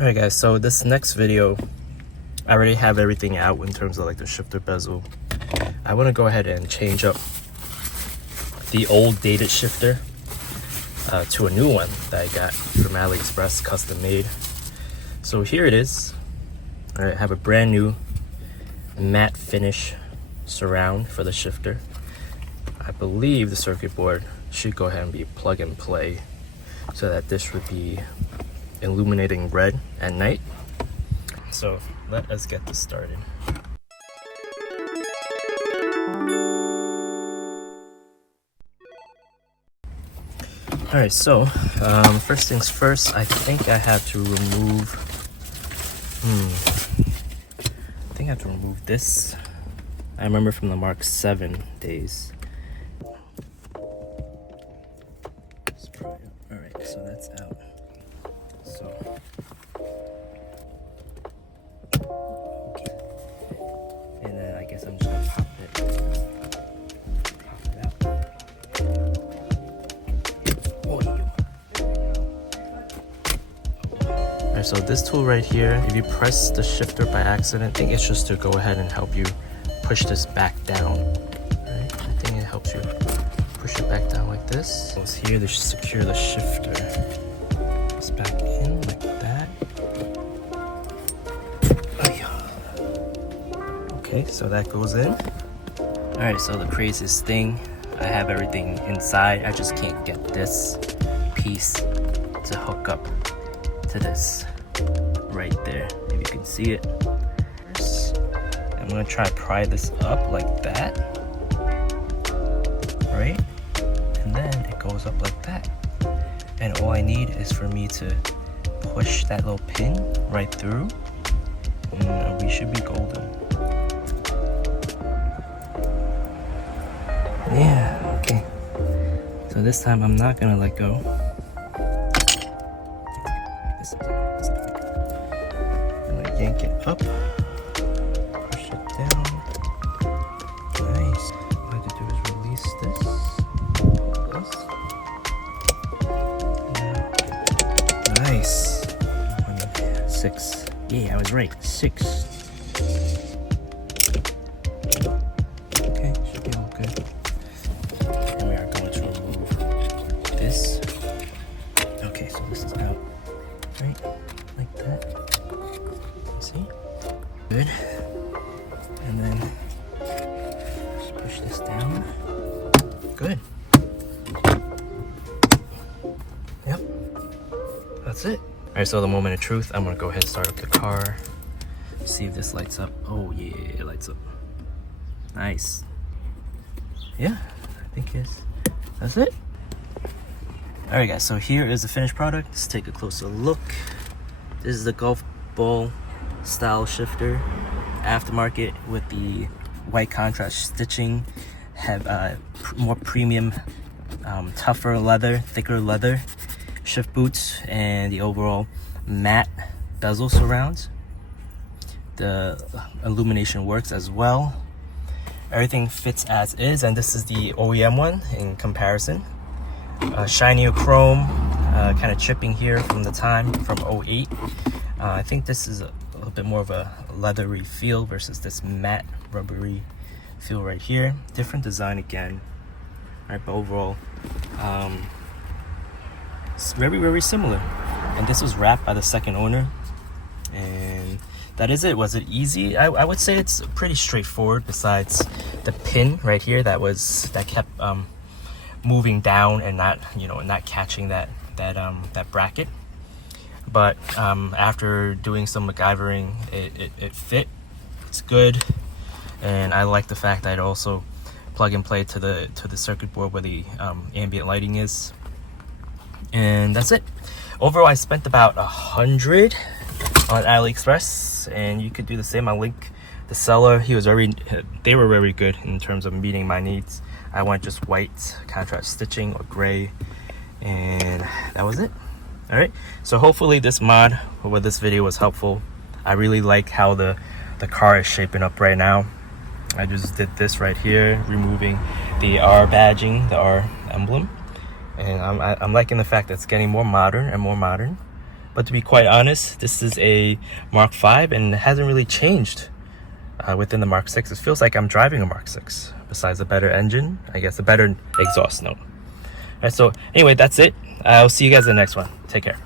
Alright guys, so this next video, I already have everything out in terms of like the shifter bezel. I want to go ahead and change up the old dated shifter to a new one that I got from AliExpress, custom made. So here it is. I have a brand new matte finish surround for the shifter. I believe the circuit board should go ahead and be plug and play so that this would be illuminating red at night. So let us get this started. Alright, so first things first, I think I have to remove this. I remember from the Mark 7 days. Alright, so that's out. So okay. And then I guess I'm just gonna pop it out. Alright, so this tool right here, if you press the shifter by accident, I think it's just to go ahead and help you push this back down. Right? I think it helps you push it back down like this. So it's here to secure the shifter. It's back in like that. Okay, so that goes in. Alright, so the craziest thing, I have everything inside. I just can't get this piece to hook up to this right there. If you can see it. I'm gonna try to pry this up like that. Right? And then it goes up like that. And all I need is for me to push that little pin right through. And we should be golden. Yeah, okay. So this time I'm not gonna let go. I'm gonna yank it up, push it down. Nice. All I have to do is release this. Nice. 6. Yeah, I was right. 6. Okay, should be all good. And we are going to remove this. Okay, so this is out. Right? Like that. See? Good. And then just push this down. Good. Yep. That's it. Alright, so the moment of truth, I'm gonna go ahead and start up the car. See if this lights up. Oh yeah, it lights up. Nice. Yeah, I think that's it. Alright guys, so here is the finished product. Let's take a closer look. This is the golf ball style shifter, aftermarket with the white contrast stitching, have more premium, tougher leather, thicker leather shift boots, and the overall matte bezel surrounds. The illumination works as well. Everything fits as is, and this is the OEM one in comparison. Shinier chrome, kind of chipping here from the time from 08. I think this is a little bit more of a leathery feel versus this matte rubbery feel right here. Different design again. Alright, but overall it's very, very similar. And this was wrapped by the second owner. And that is it. Was it easy? I would say it's pretty straightforward, besides the pin right here that kept moving down and not catching that bracket. But after doing some MacGyvering, it fit. It's good. And I like the fact that it also plug and play to the circuit board where the ambient lighting is. And that's it. Overall, I spent about $100 on AliExpress, and you could do the same. I'll link the seller. They were very good in terms of meeting my needs. I want just white contrast stitching or gray, and that was it. All right, so hopefully this mod or this video was helpful. I really like how the car is shaping up right now. I just did this right here, removing the R badging, the R emblem. And I'm liking the fact that it's getting more modern and more modern. But to be quite honest, this is a Mark V and it hasn't really changed within the Mark 6. It feels like I'm driving a Mark 6. Besides a better engine, I guess a better exhaust note. Alright, so anyway, that's it. I'll see you guys in the next one. Take care.